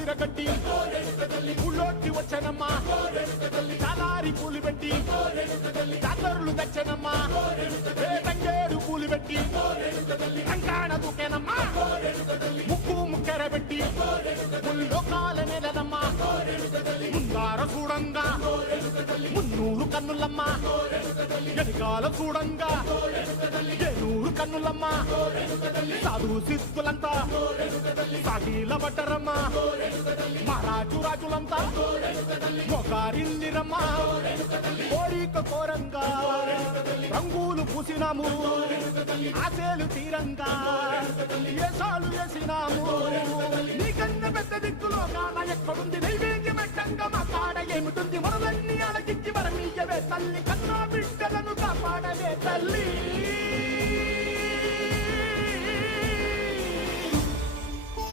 సిరగట్టి ఊళ్ళోకి వచ్చనమ్మా చాలారి పూలు పెట్టి జాతరులు తెచ్చనమ్మా తంగేడు పూలు పెట్టి కంకాణ దూకేనమ్మా ముక్కు ముక్కెర పెట్టి ముల్లోకాల నెలనమ్మా ముందార చూడంగా మున్నూరు కన్నులమ్మా ఎనికాల చూడంగా ఏనూరు కన్నులమ్మా సాధు సిద్ధులంతా సాగిల పడ్డరమ్మా మహారాజు రాజులంతా మొగారిల్లిరమ్మా కోరిక కోరంగా రంగులు పూసినాము ఆశలు తీరంగా ఏసాలు వేసినాము